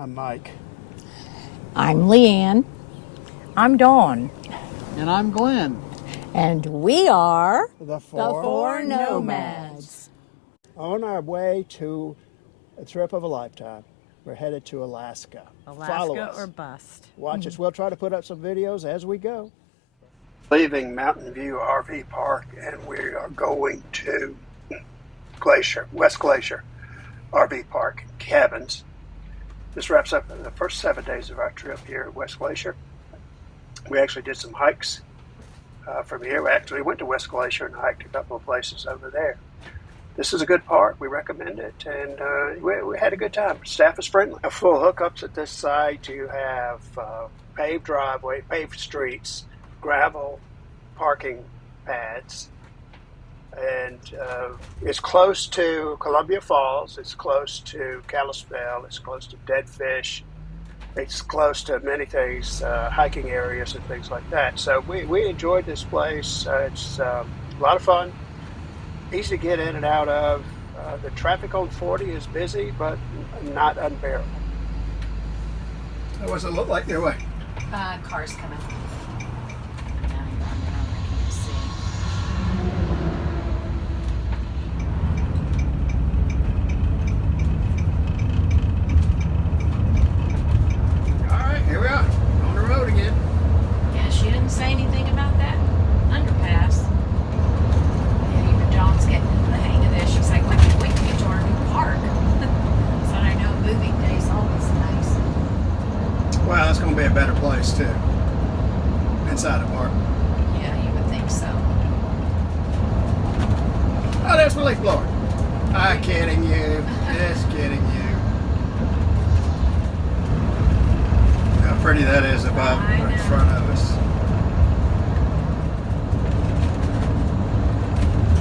I'm Mike. I'm Leanne. I'm Dawn. And I'm Glenn. And we are The Four Nomads. On our way to a trip of a lifetime. We're headed to Alaska. Follow Alaska us. or bust. Watch us. We'll try to put up some videos as we go. Leaving Mountain View RV Park, and we are going to West Glacier RV Park cabins. This wraps up the first 7 days of our trip here at West Glacier. We actually did some hikes from here. We actually went to West Glacier and hiked a couple of places over there. This is a good park. We recommend it, and we had a good time. Staff is friendly. Full hookups at this site. You have paved driveway, paved streets, gravel parking pads, and it's close to Columbia Falls. It's close to Kalispell. It's close to Dead Fish. It's close to many things, hiking areas and things like that. So we enjoyed this place. It's a lot of fun, easy to get in and out of. The traffic on 40 is busy, but not unbearable. What does it look like their way? Cars coming. Here we are, on the road again. Yeah, she didn't say anything about that underpass. And even John's getting the hang of this. She's like, I can't wait to get to our new park. So I know moving day's always nice. Well, it's going to be a better place, too. Inside the park. Yeah, you would think so. Oh, there's my leaf blower. I'm kidding you. Just kidding you. How pretty that is above in front of us.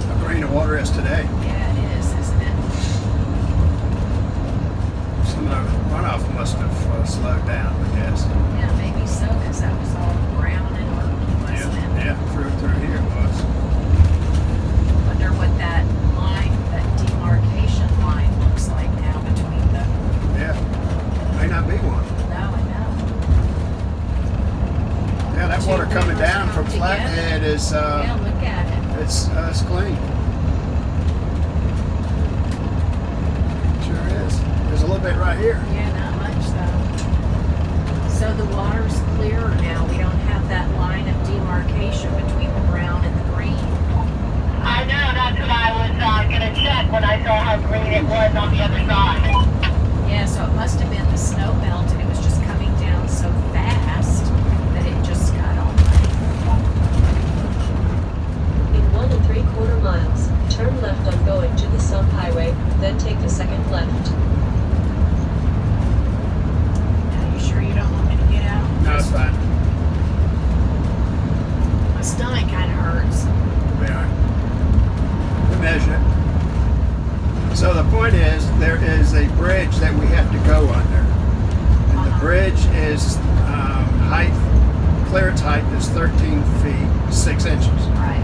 How green the water is today. Yeah, it is, isn't it? Some of the runoff must have slowed down, I guess. Yeah, maybe so, because that was all brown and murky, wasn't it? Yeah, through here it was. Wonder what that line, that demarcation line looks like now between the... Yeah, may not be one. No, I know. Yeah, that water coming down from Flathead is, yeah, look at it. it's clean. Sure is. There's a little bit right here. Yeah, not much though. So the water's clearer now. We don't have that line of demarcation between the brown and the green. I know, that's what I was going to check when I saw how green it was on the other side. Yeah, so it must have been the snow melt and it was just coming down so fast that it just got all muddy. In 1 3/4 miles, turn left on going to the Sump Highway, then take the second left. Are you sure you don't want me to get out? No, it's fine. My stomach kind of hurts. We are. We measure it. So the point is, there is a bridge that we have to go under. And the bridge is clearance height is 13 feet, 6 inches. Right.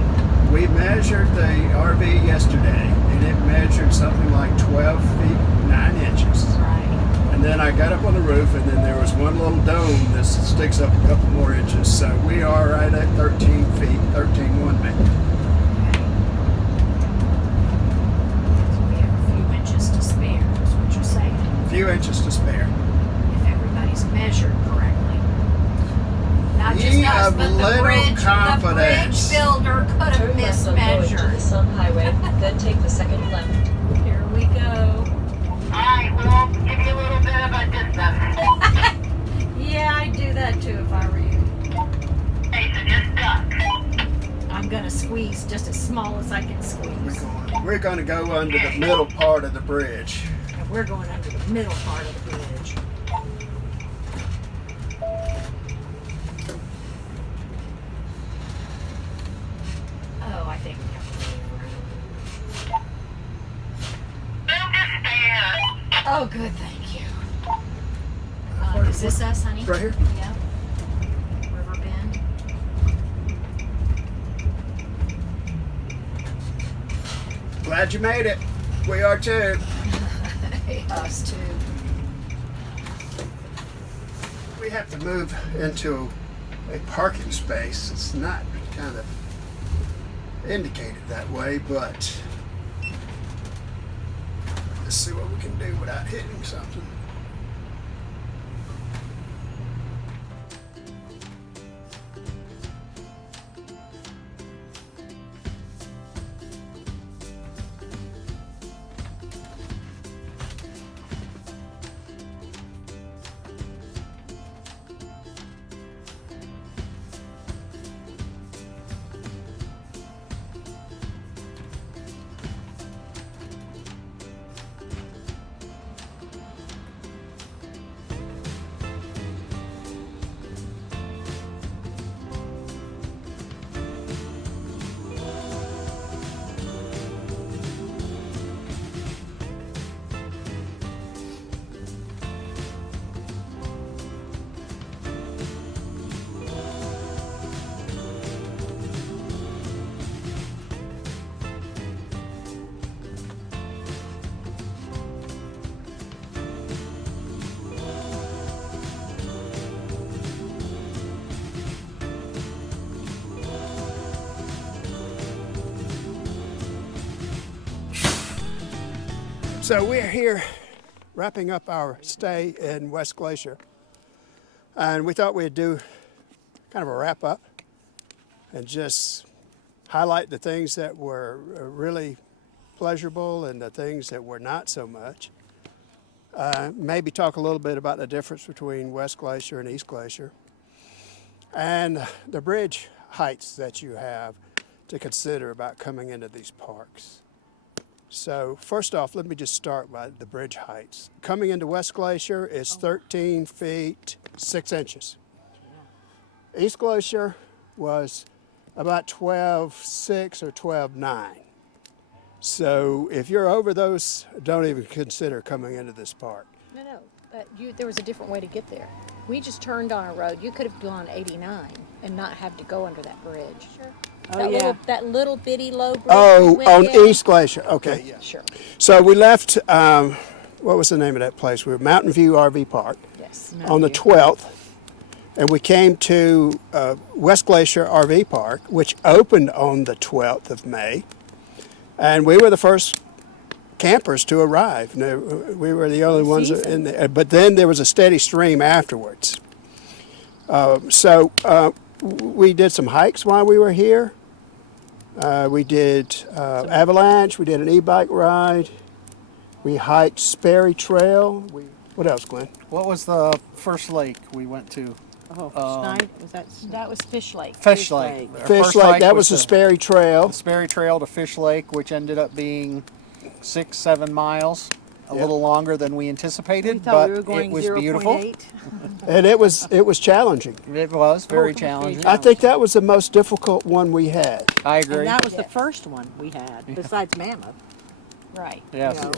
We measured the RV yesterday, and it measured something like 12 feet, 9 inches. Right. And then I got up on the roof, and then there was one little dome that sticks up a couple more inches. So we are right at 13 feet, 13.1 maybe. So we have a few inches to spare, is what you're saying. A few inches to spare. If everybody's measured correctly. Not just Ye us, of but the little bridge confidence. builder could have Turn left on going to the mismeasured. Sump Highway, then take the second left. Here we go. Alright, we'll give you a little bit of a distance. Yeah, I'd do that too if I were you. Hey, so just duck. I'm gonna squeeze just as small as I can squeeze. We're going to go under the middle part of the bridge. And we're going under the middle part of the bridge. Oh, I think we have to move Move to spare. around. Oh, good, thank you. Is this us, honey? Right here. Yep. River Bend. Glad you made it. We are too. Us too. we have to move into a parking space. It's not kind of indicated that way, but let's see what we can do without hitting something. So we're here wrapping up our stay in West Glacier, and we thought we'd do kind of a wrap up and just highlight the things that were really pleasurable and the things that were not so much. Maybe talk a little bit about the difference between West Glacier and East Glacier, and the bridge heights that you have to consider about coming into these parks. So first off, let me just start by the bridge heights. Coming into West Glacier is 13 feet 6 inches. East Glacier was about 12.6 or 12.9. So if you're over those, don't even consider coming into this park. No. There was a different way to get there. We just turned on a road. You could have gone 89 and not have to go under that bridge. Sure. That little bitty low bridge. Oh, on down. East Glacier. Okay, yeah. Sure. So we left, what was the name of that place? We were Mountain View RV Park. Yes. On the 12th. And we came to West Glacier RV Park, which opened on the 12th of May. And we were the first campers to arrive. No, we were the only ones in there. But then there was a steady stream afterwards. We did some hikes while we were here. We did avalanche. We did an e-bike ride. We hiked Sperry Trail. What else, Glenn? What was the first lake we went to? That was Fish Lake. Fish Lake. Our Fish first Lake, hike that was the Sperry Trail. The Sperry Trail to Fish Lake, which ended up being 6-7 miles. A little longer than we anticipated, but it was beautiful. And it was challenging. It was very challenging. I think that was the most difficult one we had. I agree. And that was the first one we had, besides Mammoth. Right. Yes. You know,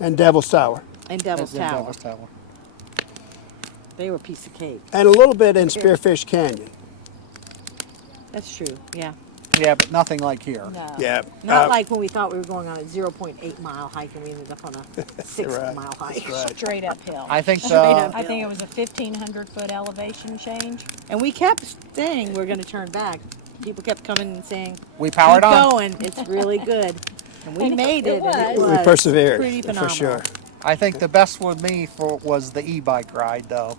And Devil's Tower. and Devil's Yeah, Tower. Devil's Tower. They were a piece of cake. And a little bit in Spearfish Canyon. That's true, yeah. Yeah, but nothing like here. No. Yeah. Not like when we thought we were going on a 0.8 mile hike and we ended up on a 6 Right. mile hike. Right. Straight uphill. I think up. I think it was a 1,500-foot elevation change. And we kept saying we're going to turn back. People kept coming and saying, we powered keep on. going, it's really good. And we made it, and it was. was We persevered, pretty for phenomenal. sure. I think the best with me was the e-bike ride, though.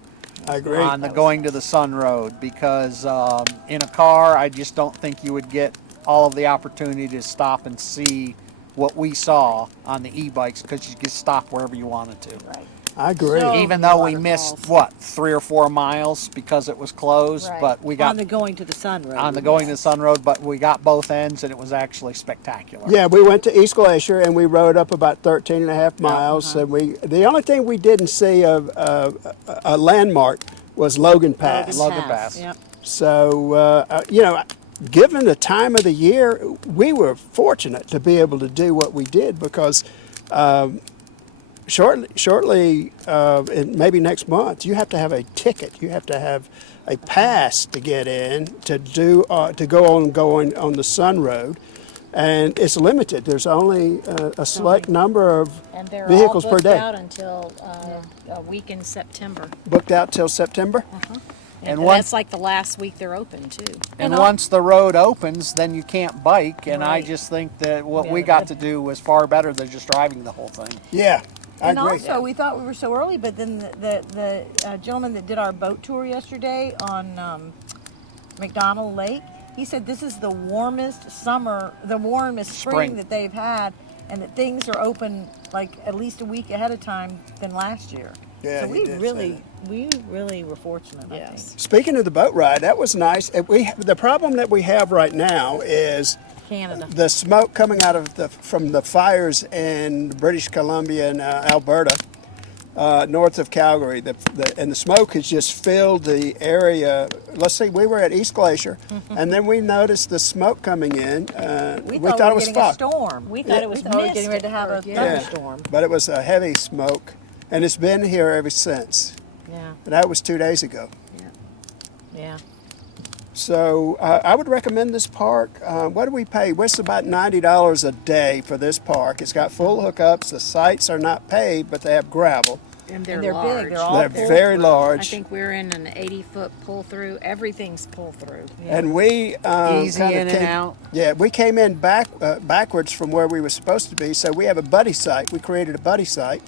I agree. On the going to the Sun Road, because in a car, I just don't think you would get all of the opportunity to stop and see what we saw on the e-bikes, because you could stop wherever you wanted to. Right. I agree. So- Even though we waterfalls. missed, 3 or 4 miles because it was closed, Right. but we got On the going to the sun road. on the going to the Sun Road, but we got both ends, and it was actually spectacular. Yeah, we went to East Glacier and we rode up about 13 and a half miles. And the only thing we didn't see of a landmark was Logan Pass. Logan Pass. Yep. So, given the time of the year, we were fortunate to be able to do what we did because shortly, and maybe next month, you have to have a ticket. You have to have a pass to get in to go on the Sun Road. and it's limited. There's only a select number of And they're vehicles all per booked day. out until a week in September. Booked out till September. And once- that's like the last week they're open too. And once the road opens, then you can't bike. And I Right. just think that what we Yeah. got to do was far better than just driving the whole thing. Yeah, I And agree. also, we thought we were so early, but then the gentleman that did our boat tour yesterday on McDonald Lake, he said this is the warmest summer, the warmest spring Spring. that they've had, and that things are open like at least a week ahead of time than last year. Yeah, so he we did say really were fortunate. I think. Speaking of the boat ride, that was nice. The problem that we have right now is Canada. the smoke coming out of from the fires in British Columbia and Alberta, north of Calgary. And the smoke has just filled the area. Let's see, we were at East Glacier, and then we noticed the smoke coming in. We thought thought it was getting fog. a storm. We thought it was we thought we were mist getting ready to at have a first, yeah. thunderstorm. But it was a heavy smoke, and it's been here ever since. Yeah, And that was 2 days ago. yeah. So I would recommend this park. What do we pay? It's about $90 a day for this park. It's got full hookups. The sites are not paved, but they have gravel. And they're, And they're large. big. They're all They're pull very through. I large. think we're in an 80-foot pull through. Everything's pull through. And we Easy kinda in and came, out. Yeah, we came in backwards from where we were supposed to be. So we have a buddy site. We created a buddy site,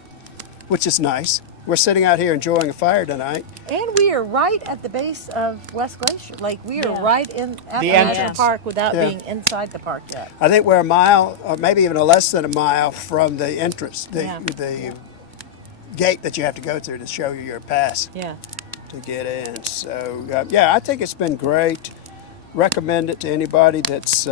which is nice. We're sitting out here enjoying a fire tonight. And we are right at the base of West Glacier. Like we are Yeah. right in at The the national entrance. park without Yeah. being inside the park yet. I think we're a mile, or maybe even less than a mile from the entrance, the Yeah. gate that you have to go through to show you your pass Yeah. to get in. So yeah, I think it's been great. Recommend it to anybody that's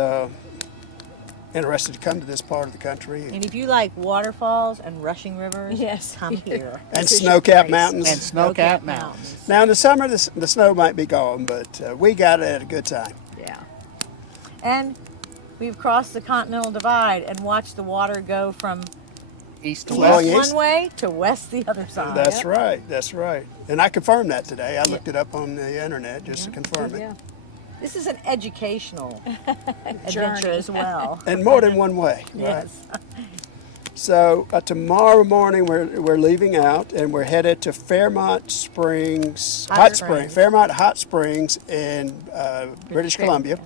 interested to come to this part of the country. And if you like waterfalls and rushing rivers, Yes. come here. And This is your snow-capped place. mountains. And snow-capped mountains. Now in the summer, the snow might be gone, but we got it at a good time. Yeah. And we've crossed the Continental Divide and watched the water go from East to East west. Going one way to west the other side. That's right. That's right. And I confirmed that today. I looked it up on the internet just to confirm it. Yeah. This is an educational adventure Journey. as well. In more than one way, right? Yes. So tomorrow morning we're leaving out and we're headed to Fairmont Springs, Hot Springs. Fairmont Hot Springs in British Columbia.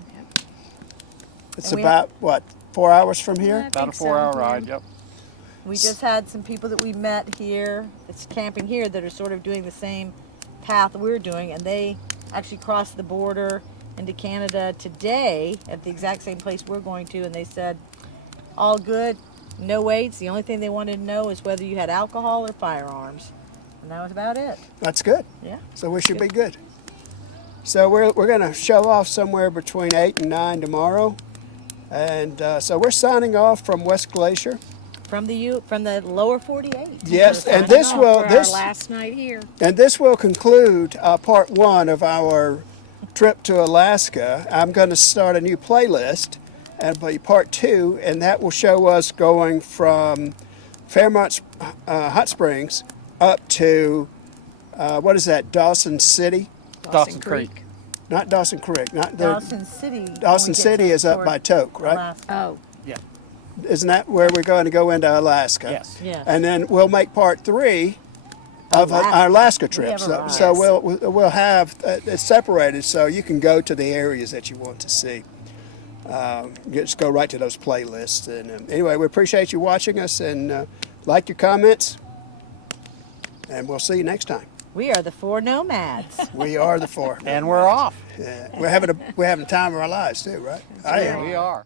It's And we about what, 4 hours from here? I About a think so, 4-hour yeah. ride, yep. We just had some people that we met here, that's camping here, that are sort of doing the same path we're doing, and they actually crossed the border into Canada today at the exact same place we're going to, and they said, all good, no weights. The only thing they wanted to know is whether you had alcohol or firearms. And that was about it. That's good. Yeah. So we should be good. So we're going to show off somewhere between 8 and 9 tomorrow. And so we're signing off from West Glacier. From the lower 48. Yes, We're and signing this off will for this our last night here. and this will conclude part 1 of our trip to Alaska. I'm going to start a new playlist and be part 2, and that will show us going from Fairmont Hot Springs up to what is that, Dawson City? Dawson Creek. Not Dawson Creek. Not the, Dawson City. when Dawson we get City to is up toward by Toke, right? Alaska. Oh, Yeah. Isn't that where we're going to go into Alaska? Yes. Yes. And then we'll make part 3 of our Alaska trip. have So, arrived. so Yes. we'll have it's separated, so you can go to the areas that you want to see. Just go right to those playlists. And anyway, we appreciate you watching us, and like your comments, and we'll see you next time. We are the 4 nomads. We are the 4. And we're off. Yeah. We're having the time of our lives too, right? I am. We are.